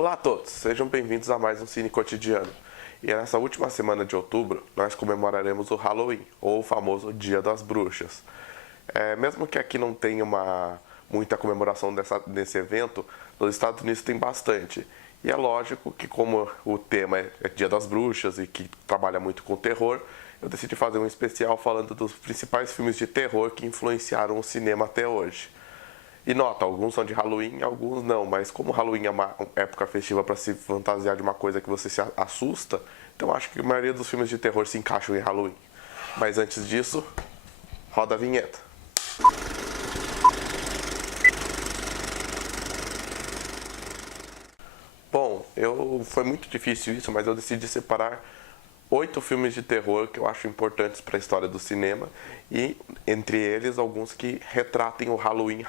Olá a todos, sejam bem-vindos a mais um Cine Cotidiano. E nessa última semana de outubro, nós comemoraremos o Halloween, ou o famoso Dia das Bruxas. Mesmo que aqui não tenha muita comemoração desse evento, nos Estados Unidos tem bastante. E é lógico que, como o tema é Dia das Bruxas e que trabalha muito com terror, eu decidi fazer um especial falando dos principais filmes de terror que influenciaram o cinema até hoje. E nota, alguns são de Halloween, alguns não, mas como Halloween é uma época festiva para se fantasiar de uma coisa que você se assusta, então acho que a maioria dos filmes de terror se encaixam em Halloween. Mas antes disso, roda a vinheta. Bom, foi muito difícil isso, mas eu decidi separar 8 filmes de terror que eu acho importantes para a história do cinema e, entre eles, alguns que retratem o Halloween,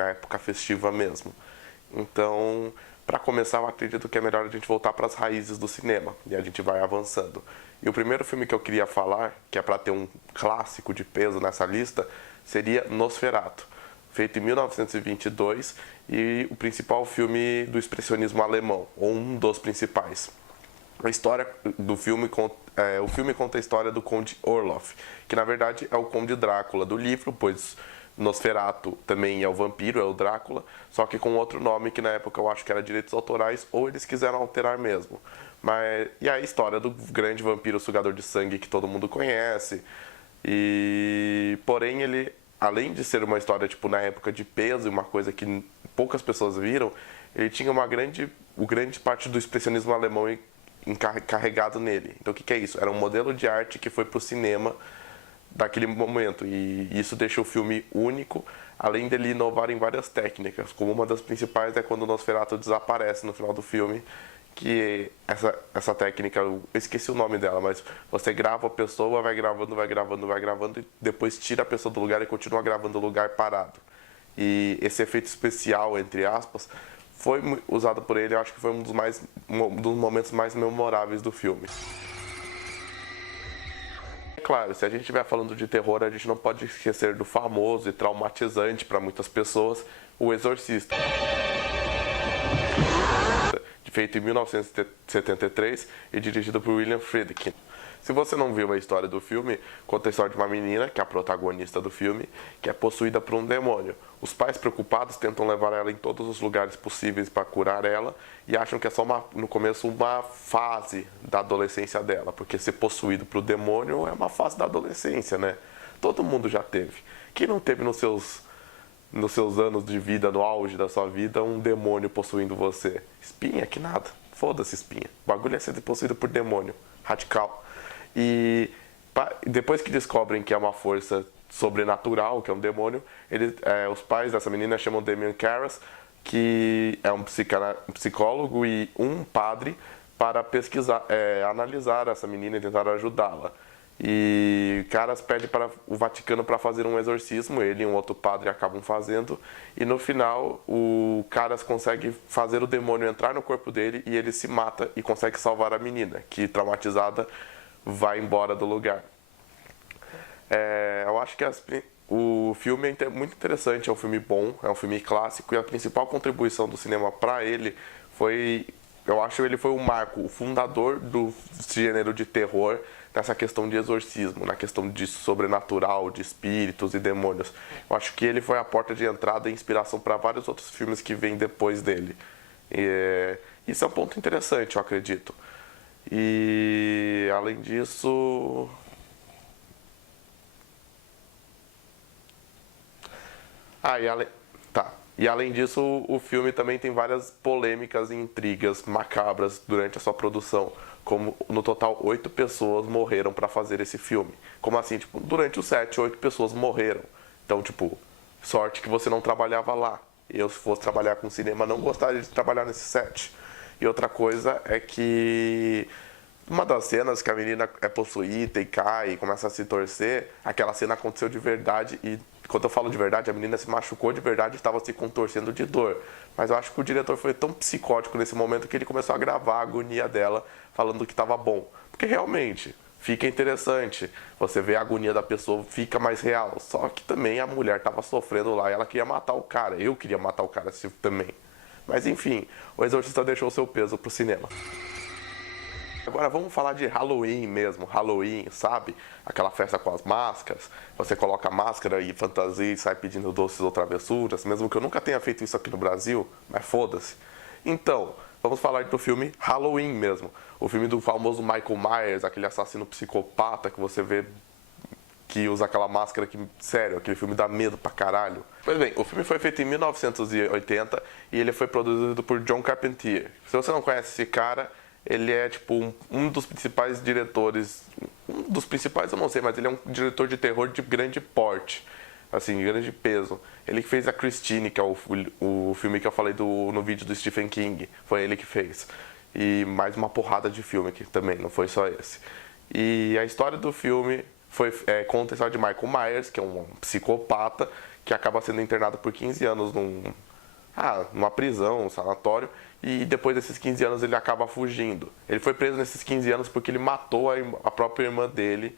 a época festiva mesmo. Então, para começar, eu acredito que é melhor a gente voltar para as raízes do cinema e a gente vai avançando. E o primeiro filme que eu queria falar, que é para ter um clássico de peso nessa lista, seria Nosferatu, feito em 1922 e o principal filme do expressionismo alemão, ou um dos principais. A história do filme o filme conta a história do Conde Orloff, que na verdade é o Conde Drácula do livro, pois Nosferatu também é o vampiro, é o Drácula, só que com outro nome que na época eu acho que era direitos autorais ou eles quiseram alterar mesmo. E a história do grande vampiro sugador de sangue que todo mundo conhece. Porém ele, além de ser uma história tipo na época de peso, uma coisa que poucas pessoas viram, ele tinha grande parte do expressionismo alemão encarregado nele. Então o que é isso? Era um modelo de arte que foi para o cinema daquele momento e isso deixa o filme único, além dele inovar em várias técnicas, como uma das principais é quando o Nosferatu desaparece no final do filme, que essa técnica, eu esqueci o nome dela, mas você grava a pessoa, vai gravando e depois tira a pessoa do lugar e continua gravando o lugar parado. E esse efeito especial, entre aspas, foi usado por ele, eu acho que foi um dos momentos mais memoráveis do filme. Claro, se a gente estiver falando de terror, a gente não pode esquecer do famoso e traumatizante para muitas pessoas, O Exorcista. Feito em 1973 e dirigido por William Friedkin. Se você não viu a história do filme, conta a história de uma menina, que é a protagonista do filme, que é possuída por um demônio. Os pais preocupados tentam levar ela em todos os lugares possíveis para curar ela e acham que é só no começo uma fase da adolescência dela, porque ser possuído por demônio é uma fase da adolescência, né? Todo mundo já teve. Quem não teve nos seus anos de vida, no auge da sua vida, um demônio possuindo você? Espinha? Que nada. Foda-se espinha. O bagulho é ser possuído por demônio. Radical. E depois que descobrem que é uma força sobrenatural, que é um demônio, os pais dessa menina chamam Damien Karras, que é um psicólogo e um padre, para pesquisar, analisar essa menina e tentar ajudá-la. E Karras pede para o Vaticano para fazer um exorcismo, ele e um outro padre acabam fazendo, e no final o Karras consegue fazer o demônio entrar no corpo dele e ele se mata e consegue salvar a menina, que traumatizada vai embora do lugar. Eu acho que o filme é muito interessante, é um filme bom, é um filme clássico e a principal contribuição do cinema para ele foi, eu acho que ele foi o marco, o fundador do gênero de terror nessa questão de exorcismo, na questão de sobrenatural, de espíritos e demônios. Eu acho que ele foi a porta de entrada e inspiração para vários outros filmes que vêm depois dele. Isso é um ponto interessante, eu acredito. E além disso, e além disso, o filme também tem várias polêmicas e intrigas macabras durante a sua produção. Como no total 8 pessoas morreram para fazer esse filme. Como assim? Tipo, durante o set, 8 pessoas morreram. Então, tipo, sorte que você não trabalhava lá. Eu, se fosse trabalhar com cinema, não gostaria de trabalhar nesse set. E outra coisa é que uma das cenas que a menina é possuída e cai e começa a se torcer, aquela cena aconteceu de verdade e quando eu falo de verdade, a menina se machucou de verdade e estava se contorcendo de dor. Mas eu acho que o diretor foi tão psicótico nesse momento que ele começou a gravar a agonia dela falando que estava bom. Porque realmente fica interessante, você vê a agonia da pessoa, fica mais real. Só que também a mulher estava sofrendo lá e ela queria matar o cara. Eu queria matar o cara também. Mas enfim, O Exorcista deixou seu peso pro cinema. Agora vamos falar de Halloween mesmo, Halloween, sabe? Aquela festa com as máscaras, você coloca máscara e fantasia e sai pedindo doces ou travessuras, mesmo que eu nunca tenha feito isso aqui no Brasil, mas foda-se. Então, vamos falar do filme Halloween mesmo, o filme do famoso Michael Myers, aquele assassino psicopata que você vê que usa aquela máscara que, sério, aquele filme dá medo pra caralho. Pois bem, o filme foi feito em 1980 e ele foi produzido por John Carpenter. Se você não conhece esse cara, ele é tipo um dos principais diretores, um dos principais eu não sei, mas ele é um diretor de terror de grande porte, assim, de grande peso. Ele que fez a Christine, que é o filme que eu falei no vídeo do Stephen King, foi ele que fez. E mais uma porrada de filme aqui também, não foi só esse. E a história do filme conta a história de Michael Myers, que é um psicopata que acaba sendo internado por 15 anos numa prisão, um sanatório, e depois desses 15 anos ele acaba fugindo. Ele foi preso nesses 15 anos porque ele matou a própria irmã dele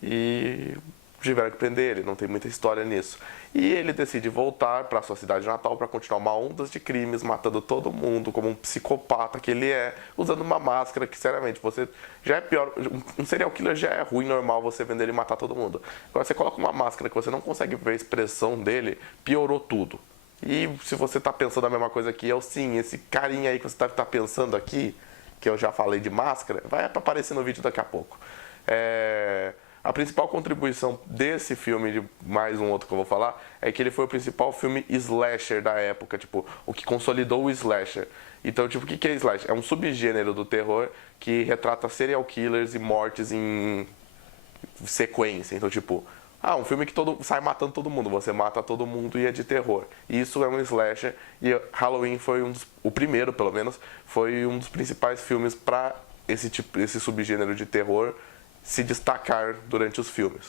e tiveram que prender ele, não tem muita história nisso. E ele decide voltar para sua cidade natal para continuar uma onda de crimes, matando todo mundo como um psicopata que ele é, usando uma máscara que, sinceramente, você já é pior. Um serial killer já é ruim, normal você vender ele e matar todo mundo. Agora você coloca uma máscara que você não consegue ver a expressão dele, piorou tudo. E se você tá pensando a mesma coisa que eu, sim, esse carinha aí que você tá pensando aqui, que eu já falei de máscara, vai aparecer no vídeo daqui a pouco. A principal contribuição desse filme, de mais um outro que eu vou falar, é que ele foi o principal filme slasher da época, tipo, o que consolidou o slasher. Então, tipo, o que é slasher? É um subgênero do terror que retrata serial killers e mortes em sequência. Então, tipo, um filme que sai matando todo mundo, você mata todo mundo e é de terror. Isso é um slasher e Halloween foi o primeiro, pelo menos, foi um dos principais filmes para esse subgênero de terror se destacar durante os filmes.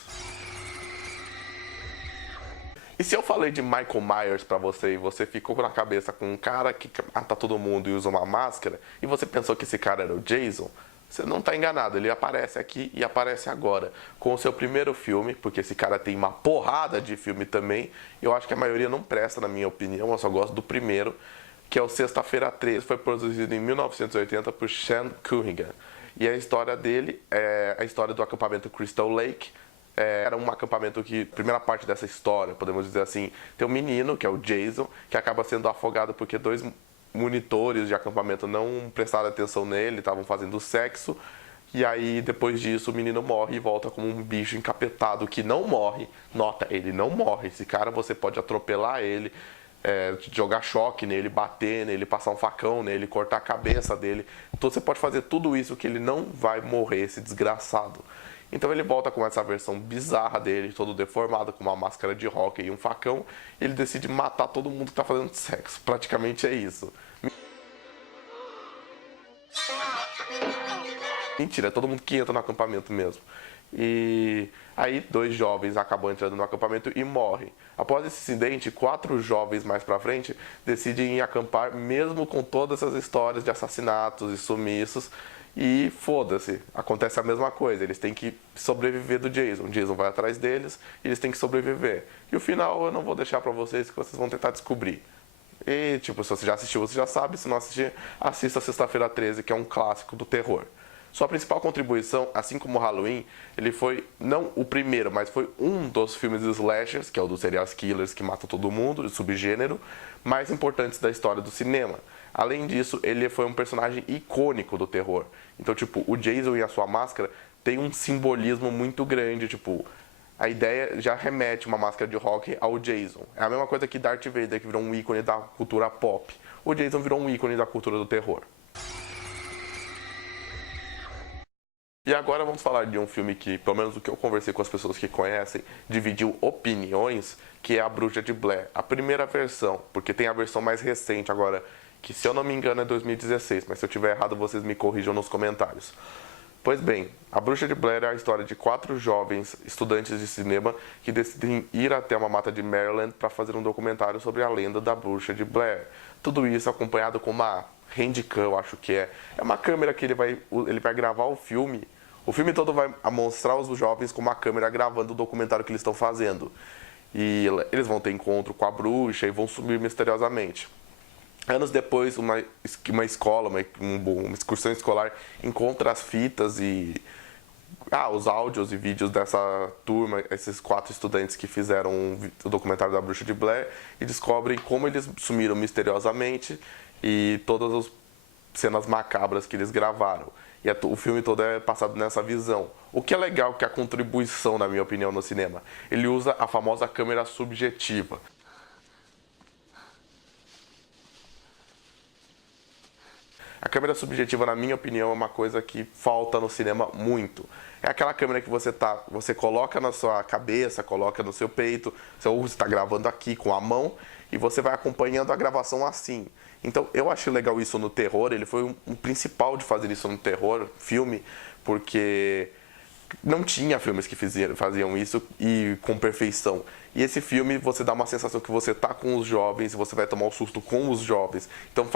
E se eu falei de Michael Myers pra você e você ficou na cabeça com um cara que mata todo mundo e usa uma máscara e você pensou que esse cara era o Jason, você não está enganado, ele aparece aqui e aparece agora com o seu primeiro filme, porque esse cara tem uma porrada de filme também, eu acho que a maioria não presta na minha opinião, eu só gosto do primeiro, que é o Sexta-feira 13, foi produzido em 1980 por Sean Cunningham. E a história dele é a história do acampamento Crystal Lake. Era um acampamento que, primeira parte dessa história, podemos dizer assim, tem um menino, que é o Jason, que acaba sendo afogado porque dois monitores de acampamento não prestaram atenção nele, estavam fazendo sexo. E aí, depois disso, o menino morre e volta como um bicho encapetado que não morre. Nota, ele não morre. Esse cara, você pode atropelar ele, jogar choque nele, bater nele, passar um facão nele, cortar a cabeça dele. Então você pode fazer tudo isso que ele não vai morrer, esse desgraçado. Então ele volta com essa versão bizarra dele, todo deformado, com uma máscara de rock e um facão. E ele decide matar todo mundo que tá fazendo sexo. Praticamente é isso. Mentira, é todo mundo que entra no acampamento mesmo. E aí 2 jovens acabam entrando no acampamento e morrem. Após esse incidente, 4 jovens mais pra frente decidem ir acampar mesmo com todas essas histórias de assassinatos e sumiços. E foda-se, acontece a mesma coisa, eles têm que sobreviver do Jason. O Jason vai atrás deles e eles têm que sobreviver. E o final eu não vou deixar pra vocês, que vocês vão tentar descobrir. E tipo, se você já assistiu, você já sabe. Se não assistir, assista Sexta-feira 13, que é um clássico do terror. Sua principal contribuição, assim como Halloween, ele foi, não o primeiro, mas foi um dos filmes de slashers, que é o dos serial killers que matam todo mundo, de subgênero, mais importantes da história do cinema. Além disso, ele foi um personagem icônico do terror. Então, tipo, o Jason e a sua máscara tem um simbolismo muito grande, tipo, a ideia já remete uma máscara de rock ao Jason. É a mesma coisa que Darth Vader, que virou um ícone da cultura pop. O Jason virou um ícone da cultura do terror. E agora vamos falar de um filme que, pelo menos o que eu conversei com as pessoas que conhecem, dividiu opiniões, que é A Bruxa de Blair. A primeira versão, porque tem a versão mais recente agora, que se eu não me engano é 2016, mas se eu tiver errado vocês me corrijam nos comentários. Pois bem, A Bruxa de Blair é a história de 4 jovens estudantes de cinema que decidem ir até uma mata de Maryland para fazer um documentário sobre a lenda da Bruxa de Blair. Tudo isso acompanhado com uma handicam, eu acho que é. É uma câmera que ele vai gravar o filme. O filme todo vai mostrar os jovens com uma câmera gravando o documentário que eles estão fazendo. E eles vão ter encontro com a bruxa e vão sumir misteriosamente. Anos depois, uma escola, uma excursão escolar encontra as fitas e os áudios e vídeos dessa turma, esses 4 estudantes que fizeram o documentário da Bruxa de Blair, e descobrem como eles sumiram misteriosamente e todas as cenas macabras que eles gravaram. E o filme todo é passado nessa visão. O que é legal, que é a contribuição, na minha opinião, no cinema. Ele usa a famosa câmera subjetiva. A câmera subjetiva, na minha opinião, é uma coisa que falta no cinema muito. É aquela câmera que você coloca na sua cabeça, coloca no seu peito, você está gravando aqui com a mão e você vai acompanhando a gravação assim. Então, eu achei legal isso no terror, ele foi um principal de fazer isso no terror, filme, porque não tinha filmes que faziam isso e com perfeição. E esse filme, você dá uma sensação que você tá com os jovens e você vai tomar um susto com os jovens. Então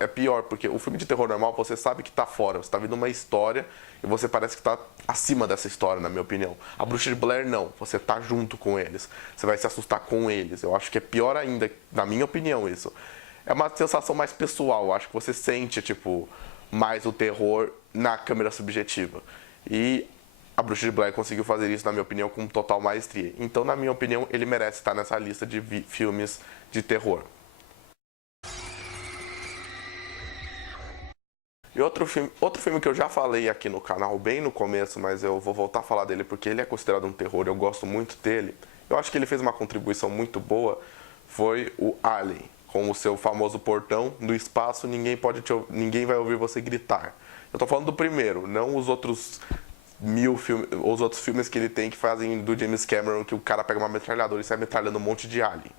é pior, porque o filme de terror normal, você sabe que tá fora, você tá vendo uma história e você parece que tá acima dessa história, na minha opinião. A Bruxa de Blair não, você tá junto com eles, você vai se assustar com eles. Eu acho que é pior ainda, na minha opinião, isso. É uma sensação mais pessoal, eu acho que você sente, mais o terror na câmera subjetiva. E a Bruxa de Blair conseguiu fazer isso, na minha opinião, com total maestria. Então, na minha opinião, ele merece estar nessa lista de filmes de terror. E outro filme que eu já falei aqui no canal, bem no começo, mas eu vou voltar a falar dele porque ele é considerado um terror, eu gosto muito dele. Eu acho que ele fez uma contribuição muito boa, foi o Alien. Com o seu famoso portão, no espaço ninguém vai ouvir você gritar. Eu tô falando do primeiro, não os outros os outros filmes que ele tem que fazem do James Cameron, que o cara pega uma metralhadora e sai metralhando um monte de alien.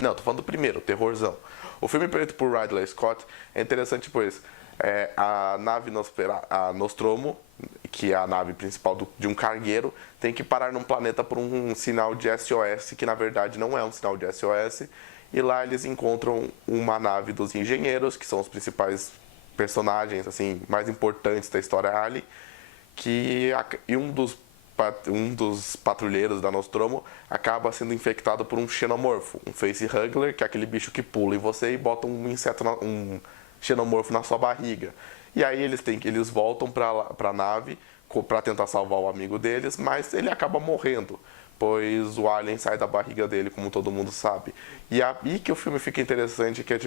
Não, tô falando do primeiro, o terrorzão. O filme feito por Ridley Scott é interessante, pois a nave a Nostromo, que é a nave principal de um cargueiro, tem que parar num planeta por um sinal de SOS, que na verdade não é um sinal de SOS, e lá eles encontram uma nave dos engenheiros, que são os principais personagens assim mais importantes da história Alien, e um dos patrulheiros da Nostromo acaba sendo infectado por um xenomorfo, um facehugger, que é aquele bicho que pula em você e bota um xenomorfo na sua barriga. E aí eles voltam para a nave para tentar salvar o amigo deles, mas ele acaba morrendo, pois o alien sai da barriga dele, como todo mundo sabe. E aí que o filme fica interessante, que é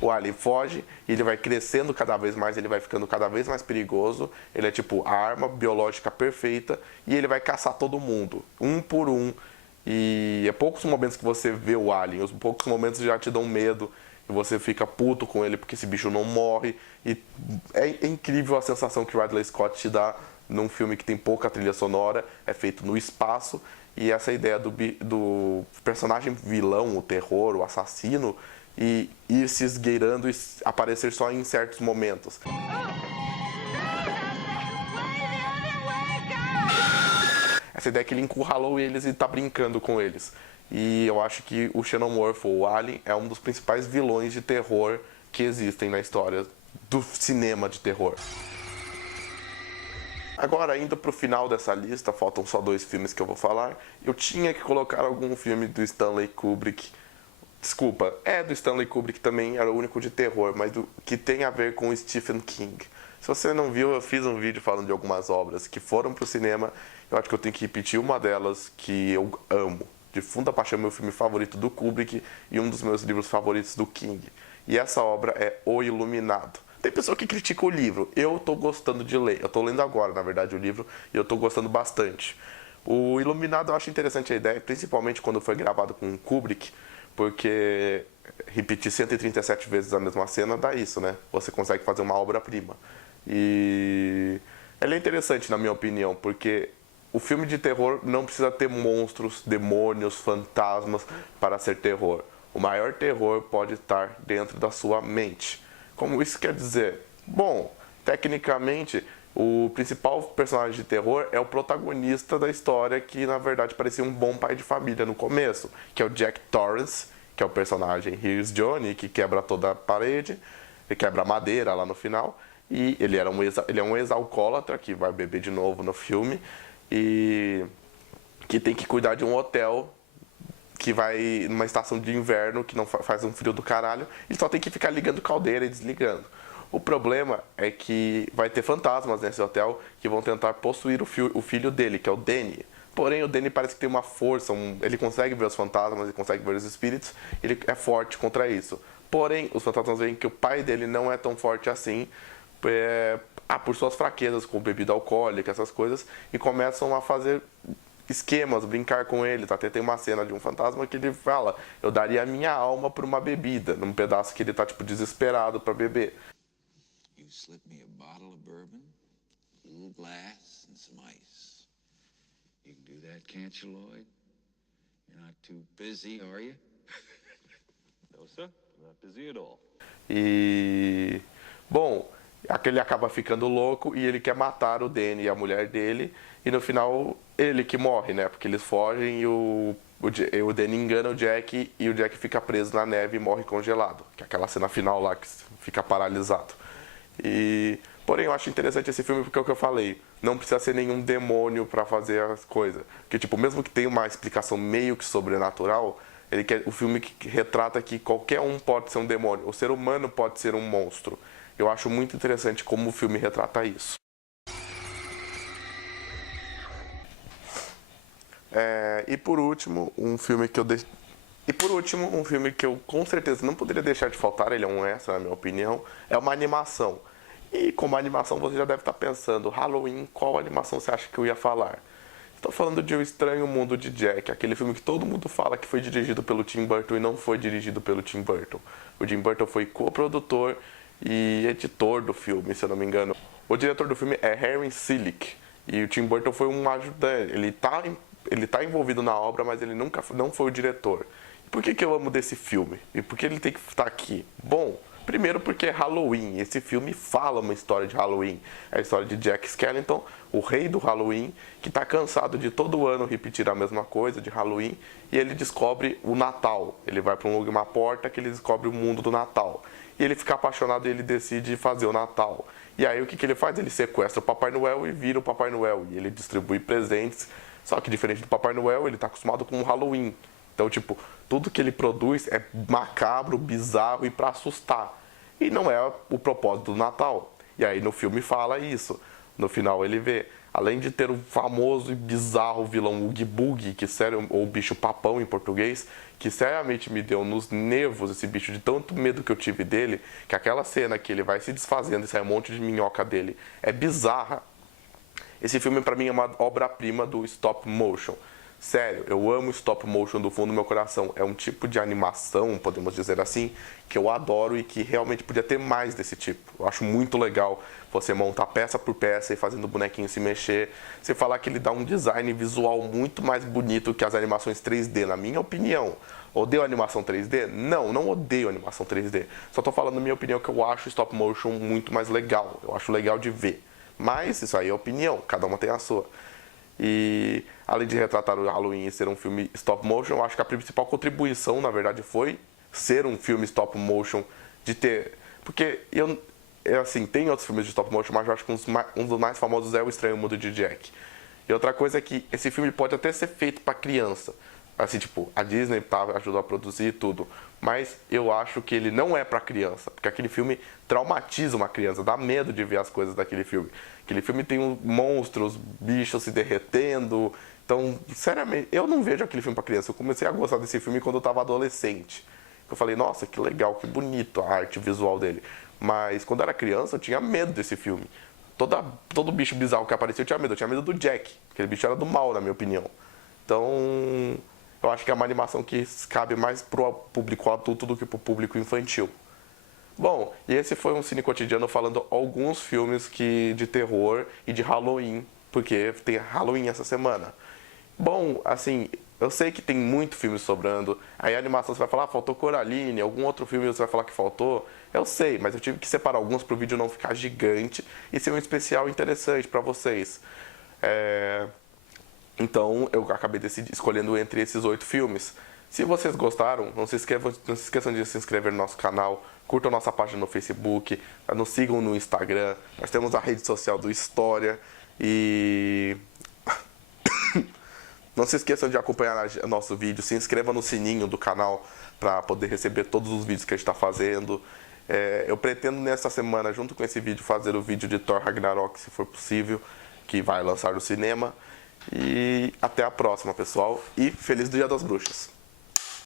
o alien foge, e ele vai crescendo cada vez mais, ele vai ficando cada vez mais perigoso, ele é a arma biológica perfeita, e ele vai caçar todo mundo, um por um. E é poucos momentos que você vê o alien, os poucos momentos já te dão medo, e você fica puto com ele porque esse bicho não morre. E é incrível a sensação que o Ridley Scott te dá num filme que tem pouca trilha sonora, é feito no espaço, e essa ideia do personagem vilão, o terror, o assassino, e ir se esgueirando e aparecer só em certos momentos. Essa ideia que ele encurralou eles e tá brincando com eles. E eu acho que o Xenomorfo, o Alien, é um dos principais vilões de terror que existem na história do cinema de terror. Agora, indo pro final dessa lista, faltam só 2 filmes que eu vou falar. Eu tinha que colocar algum filme do Stanley Kubrick. Desculpa, do Stanley Kubrick também, era o único de terror, mas que tem a ver com o Stephen King. Se você não viu, eu fiz um vídeo falando de algumas obras que foram pro cinema. Eu acho que eu tenho que repetir uma delas que eu amo. De Funda Paixão, meu filme favorito do Kubrick e um dos meus livros favoritos do King. E essa obra é O Iluminado. Tem pessoa que critica o livro, eu tô gostando de ler. Eu tô lendo agora, na verdade, o livro, e eu tô gostando bastante. O Iluminado, eu acho interessante a ideia, principalmente quando foi gravado com o Kubrick, porque repetir 137 vezes a mesma cena dá isso, né? Você consegue fazer uma obra-prima. E ela é interessante, na minha opinião, porque o filme de terror não precisa ter monstros, demônios, fantasmas para ser terror. O maior terror pode estar dentro da sua mente. Como isso quer dizer? Bom, tecnicamente, o principal personagem de terror é o protagonista da história, que na verdade parecia um bom pai de família no começo, que é o Jack Torrance, que é o personagem Here's Johnny, que quebra toda a parede, e quebra a madeira lá no final, e ele é um ex-alcoólatra, que vai beber de novo no filme, e que tem que cuidar de um hotel que vai numa estação de inverno que não faz um frio do caralho, ele só tem que ficar ligando caldeira e desligando. O problema é que vai ter fantasmas nesse hotel que vão tentar possuir o filho dele, que é o Danny. Porém, o Danny parece que tem uma força, ele consegue ver os fantasmas, ele consegue ver os espíritos, ele é forte contra isso. Porém, os fantasmas veem que o pai dele não é tão forte assim, por suas fraquezas com bebida alcoólica, essas coisas, e começam a fazer esquemas, brincar com ele. Até tem uma cena de um fantasma que ele fala: eu daria a minha alma por uma bebida, num pedaço que ele tá tipo desesperado para beber. You slip me a bottle of bourbon, a little glass and some ice. You can do that, can't you, Lloyd? You're not too busy, are you? No, sir. Not busy at all. E bom, aquele acaba ficando louco e ele quer matar o Danny e a mulher dele, e no final ele que morre, né? Porque eles fogem e o Danny engana o Jack e o Jack fica preso na neve e morre congelado, que é aquela cena final lá que fica paralisado. Porém, eu acho interessante esse filme porque é o que eu falei, não precisa ser nenhum demônio para fazer as coisas. Porque, tipo, mesmo que tenha uma explicação meio que sobrenatural, o filme que retrata que qualquer um pode ser um demônio, o ser humano pode ser um monstro. Eu acho muito interessante como o filme retrata isso. E por último, um filme que eu com certeza não poderia deixar de faltar, ele é um extra na minha opinião, é uma animação. E como animação você já deve estar pensando, Halloween, qual animação você acha que eu ia falar? Estou falando de O Estranho Mundo de Jack, aquele filme que todo mundo fala que foi dirigido pelo Tim Burton e não foi dirigido pelo Tim Burton. O Tim Burton foi coprodutor e editor do filme, se eu não me engano. O diretor do filme é Harry Selick e o Tim Burton foi um ajudante. Ele tá envolvido na obra, mas ele não foi o diretor. Por que eu amo desse filme? E por que ele tem que estar aqui? Bom, primeiro porque é Halloween. Esse filme fala uma história de Halloween. É a história de Jack Skellington, o rei do Halloween, que está cansado de todo ano repetir a mesma coisa de Halloween, e ele descobre o Natal. Ele vai para uma porta que ele descobre o mundo do Natal. E ele fica apaixonado e ele decide fazer o Natal. E aí o que ele faz? Ele sequestra o Papai Noel e vira o Papai Noel. E ele distribui presentes. Só que diferente do Papai Noel, ele está acostumado com o Halloween. Então, tipo, tudo que ele produz é macabro, bizarro e para assustar. E não é o propósito do Natal. E aí no filme fala isso. No final ele vê, além de ter o famoso e bizarro vilão Oogie Boogie, ou bicho papão em português, que seriamente me deu nos nervos esse bicho, de tanto medo que eu tive dele, que aquela cena que ele vai se desfazendo e sai um monte de minhoca dele é bizarra. Esse filme pra mim é uma obra-prima do stop motion. Sério, eu amo stop motion do fundo do meu coração. É um tipo de animação, podemos dizer assim, que eu adoro e que realmente podia ter mais desse tipo. Eu acho muito legal você montar peça por peça e fazendo o bonequinho se mexer. Você falar que ele dá um design visual muito mais bonito que as animações 3D, na minha opinião. Odeio animação 3D? Não, não odeio animação 3D. Só tô falando na minha opinião que eu acho stop motion muito mais legal. Eu acho legal de ver. Mas isso aí é opinião, cada uma tem a sua. E além de retratar o Halloween e ser um filme stop motion, eu acho que a principal contribuição, na verdade, foi ser um filme stop motion, de ter... Porque assim, tem outros filmes de stop motion, mas eu acho que um dos mais famosos é O Estranho Mundo de Jack. E outra coisa é que esse filme pode até ser feito para criança. Assim, tipo, a Disney ajudou a produzir tudo. Mas eu acho que ele não é para criança. Porque aquele filme traumatiza uma criança. Dá medo de ver as coisas daquele filme. Aquele filme tem monstros, bichos se derretendo. Então, seriamente, eu não vejo aquele filme para criança. Eu comecei a gostar desse filme quando eu estava adolescente. Eu falei, nossa, que legal, que bonito a arte visual dele. Mas quando eu era criança, eu tinha medo desse filme. Todo bicho bizarro que apareceu, eu tinha medo. Eu tinha medo do Jack. Aquele bicho era do mal, na minha opinião. Então, eu acho que é uma animação que cabe mais pro público adulto do que pro público infantil. Bom, e esse foi um Cine Cotidiano falando alguns filmes de terror e de Halloween, porque tem Halloween essa semana. Bom, assim, eu sei que tem muito filme sobrando, aí a animação você vai falar, faltou Coraline, algum outro filme você vai falar que faltou. Eu sei, mas eu tive que separar alguns pro vídeo não ficar gigante e ser um especial interessante pra vocês. Então, eu acabei escolhendo entre esses 8 filmes. Se vocês gostaram, não se esqueçam de se inscrever no nosso canal, curtam nossa página no Facebook, nos sigam no Instagram, nós temos a rede social do História e... Não se esqueçam de acompanhar nosso vídeo, se inscreva no sininho do canal para poder receber todos os vídeos que a gente está fazendo. Eu pretendo nessa semana, junto com esse vídeo, fazer o vídeo de Thor Ragnarok, se for possível, que vai lançar no cinema. E até a próxima, pessoal, e feliz Dia das Bruxas!